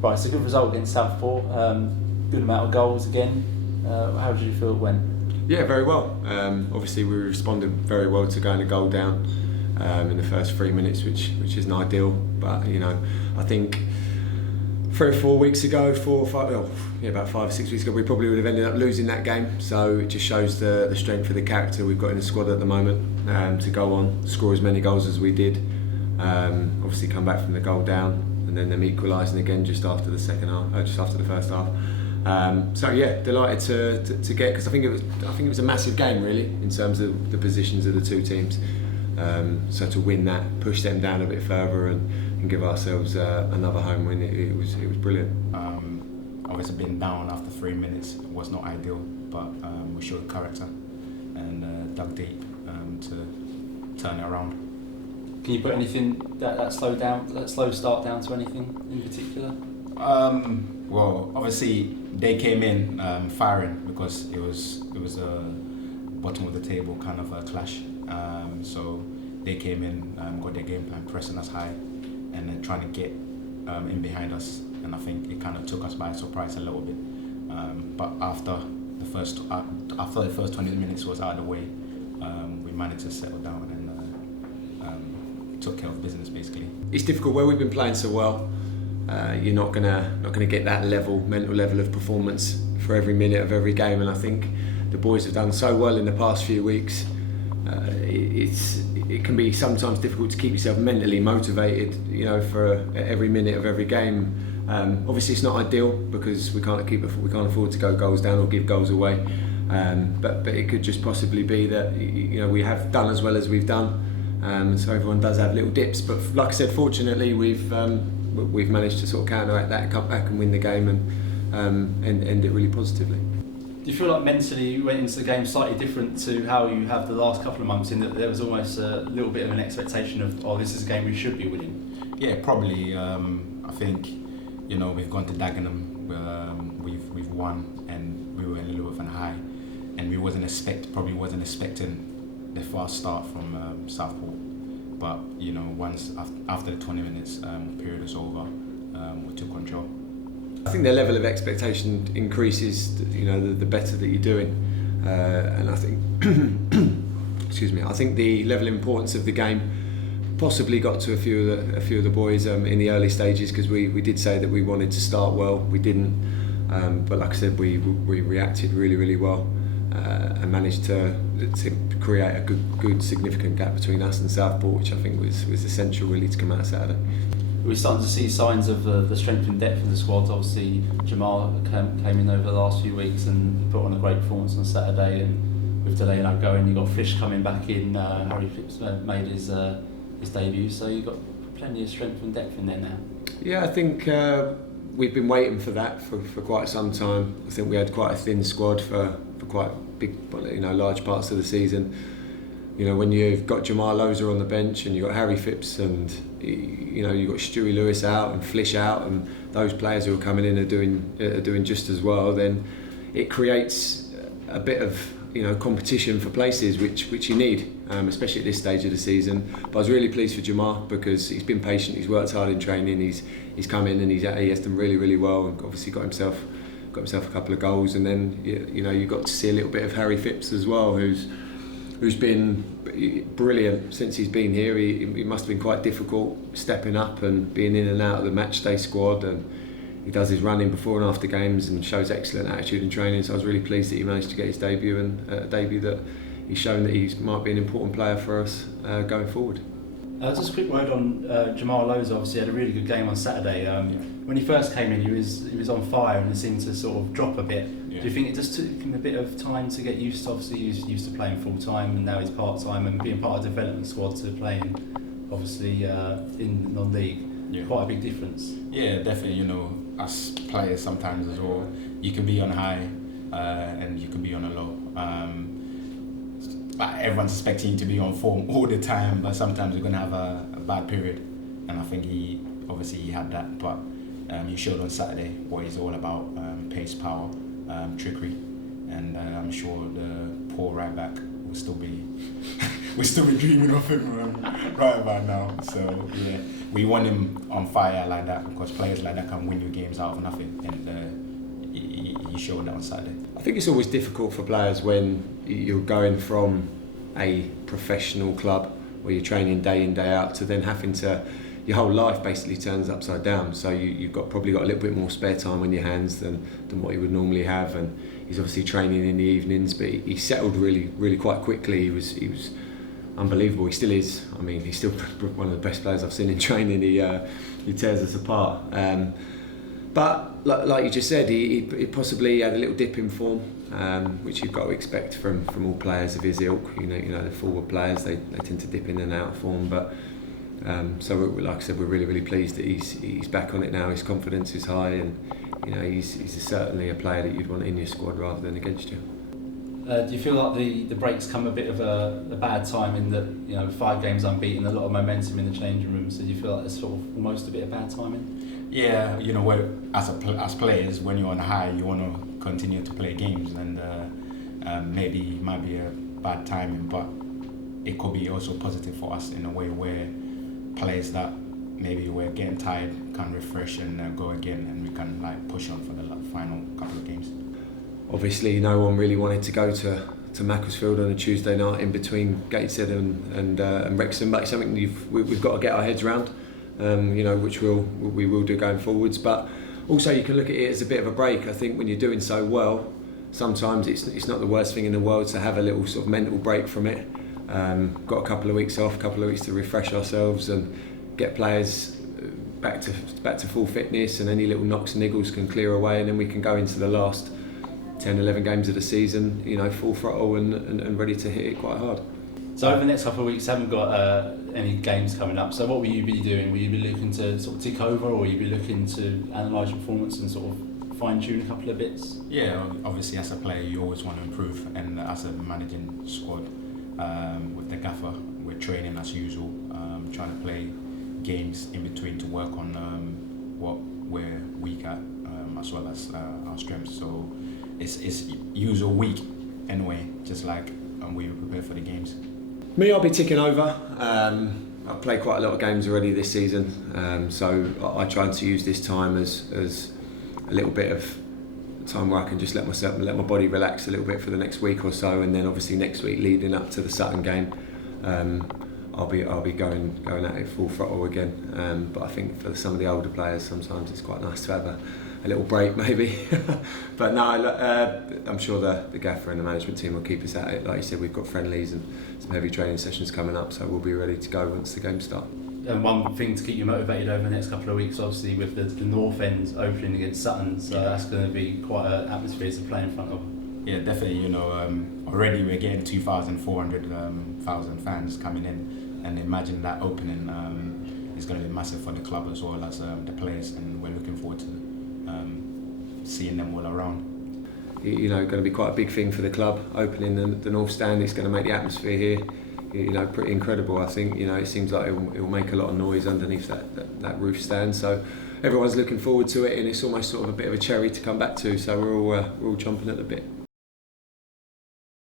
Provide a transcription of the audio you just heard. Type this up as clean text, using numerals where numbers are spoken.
Right, it's a good result against Southport. Good amount of goals again. How did you feel it went? Yeah, very well. Obviously, we responded very well to going a goal down in the first 3 minutes, which isn't ideal. But I think 3 or 4 weeks ago, about 5 or 6 weeks ago, we probably would have ended up losing that game. So it just shows the strength of the character we've got in the squad at the moment to go on, score as many goals as we did. Obviously, come back from the goal down, and then them equalising again just after the first half. So yeah, delighted to get, because I think it was a massive game really in terms of the positions of the two teams. So to win that, push them down a bit further, and give ourselves another home win, it was brilliant. Obviously being down after 3 minutes was not ideal, but we showed character and dug deep to turn it around. Can you put anything that slow start down to anything in particular? Well, obviously they came in firing because it was a bottom of the table kind of a clash. So they came in, got their game plan, pressing us high, and then trying to get in behind us. And I think it kind of took us by surprise a little bit. But after the first 20 minutes was out of the way, we managed to settle down and took care of business basically. It's difficult where we've been playing so well. You're not gonna get that mental level of performance for every minute of every game, and I think the boys have done so well in the past few weeks. It can be sometimes difficult to keep yourself mentally motivated, for every minute of every game. Obviously, it's not ideal because we can't afford to go goals down or give goals away. But it could just possibly be that we have done as well as we've done. So everyone does have little dips, but like I said, fortunately we've managed to sort of counteract that, come back and win the game and end it really positively. Do you feel like mentally you went into the game slightly different to how you have the last couple of months, in that there was almost a little bit of an expectation of, this is a game we should be winning? Yeah, probably. I think we've gone to Dagenham, we've won, and we were in a little bit of a high, and we probably wasn't expecting the fast start from Southport. But once after the 20 minutes period was over, we took control. I think the level of expectation increases, the better that you're doing, and I think, I think the level of importance of the game possibly got to a few of the boys in the early stages, because we did say that we wanted to start well. We didn't, but like I said, we reacted really, really well. And managed to create a good significant gap between us and Southport, which I think was essential really to come out Saturday. We're starting to see signs of the strength and depth of the squad. Obviously, Jamal came in over the last few weeks and put on a great performance on Saturday, and with Delaney now going, you've got Fish coming back in. Harry Phipps made his debut, so you've got plenty of strength and depth in there now. Yeah, I think we've been waiting for that for quite some time. I think we had quite a thin squad for quite big, large parts of the season. When you've got Jamal Loza on the bench and you've got Harry Phipps and you've got Stewie Lewis out and Flish out, and those players who are coming in are doing just as well, then it creates a bit of competition for places which you need, especially at this stage of the season. But I was really pleased for Jamal because he's been patient, he's worked hard in training, he's come in and he has done really, really well, and obviously got himself a couple of goals. And then you got to see a little bit of Harry Phipps as well, who's been brilliant since he's been here. It must have been quite difficult stepping up and being in and out of the matchday squad, and he does his running before and after games and shows excellent attitude in training. So I was really pleased that he managed to get his debut, and a debut that he's shown that he might be an important player for us going forward. Just a quick word on Jamal Loza. Obviously had a really good game on Saturday. When he first came in, he was on fire and it seemed to sort of drop a bit. Yeah. Do you think it just took him a bit of time to get used to? Obviously he's used to playing full time, and now he's part time, and being part of the development squad to playing obviously in non-league. Yeah. Quite a big difference. Yeah, definitely. Us players sometimes as well, you can be on high and you can be on a low. Everyone's expecting you to be on form all the time, but sometimes you're going to have a bad period, and I think he had that, but he showed on Saturday what he's all about: pace, power, trickery, and I'm sure the poor right back will still be we're still dreaming of him right about now. So yeah, we want him on fire like that, because players like that can win you games out of nothing, and he showed that on Saturday. I think it's always difficult for players when you're going from a professional club where you're training day in, day out, to then having to, your whole life basically turns upside down. So you've probably got a little bit more spare time on your hands than what you would normally have. And he's obviously training in the evenings, but he settled really quite quickly. He was unbelievable. He still is. I mean, he's still one of the best players I've seen in training. He tears us apart. But like you just said, he possibly had a little dip in form, which you've got to expect from all players of his ilk. You know the forward players, they tend to dip in and out of form. But so like I said, we're really pleased that he's back on it now. His confidence is high, and he's certainly a player that you'd want in your squad rather than against you. Do you feel like the breaks come a bit of a bad time, in that 5 games unbeaten, a lot of momentum in the changing room? So do you feel like it's sort of almost a bit of bad timing? Yeah, as players, when you're on a high, you want to continue to play games, and maybe it might be a bad timing, but it could be also positive for us in a way where players that maybe we're getting tired can refresh and go again, and we can push on for the final couple of games. Obviously, no one really wanted to go to Macclesfield on a Tuesday night in between Gateshead and Wrexham, but it's something we've got to get our heads around. Which we will do going forwards. But also you can look at it as a bit of a break. I think when you're doing so well, sometimes it's not the worst thing in the world to have a little sort of mental break from it. Got a couple of weeks off, a couple of weeks to refresh ourselves and get players back to full fitness, and any little knocks and niggles can clear away, and then we can go into the last 10-11 games of the season, full throttle and ready to hit it quite hard. So over the next couple of weeks, haven't got any games coming up. So what will you be doing? Will you be looking to sort of tick over, or will you be looking to analyse your performance and sort of fine-tune a couple of bits? Yeah, obviously as a player you always want to improve, and as a managing squad with the gaffer, we're training as usual, trying to play games in between to work on what we're weak at, as well as our strengths. So it's usual week anyway, just like we prepare for the games. Me, I'll be ticking over. I've played quite a lot of games already this season, so I try to use this time as a little bit of time where I can just let my body relax a little bit for the next week or so, and then obviously next week leading up to the Sutton game, I'll be going at it full throttle again. But I think for some of the older players, sometimes it's quite nice to have a little break maybe. But no, I'm sure the gaffer and the management team will keep us at it. Like you said, we've got friendlies and some heavy training sessions coming up, so we'll be ready to go once the games start. And one thing to keep you motivated over the next couple of weeks, obviously with the North End opening against Sutton, so that's going to be quite an atmosphere to play in front of. Yeah, definitely. Already we're getting 2,400 fans coming in, and imagine that opening is going to be massive for the club as well as the players, and we're looking forward to seeing them all around. Going to be quite a big thing for the club, opening the North Stand. It's going to make the atmosphere here, pretty incredible. I think, it seems like it will make a lot of noise underneath that roof stand. So everyone's looking forward to it, and it's almost sort of a bit of a cherry to come back to. So we're all chomping at the bit.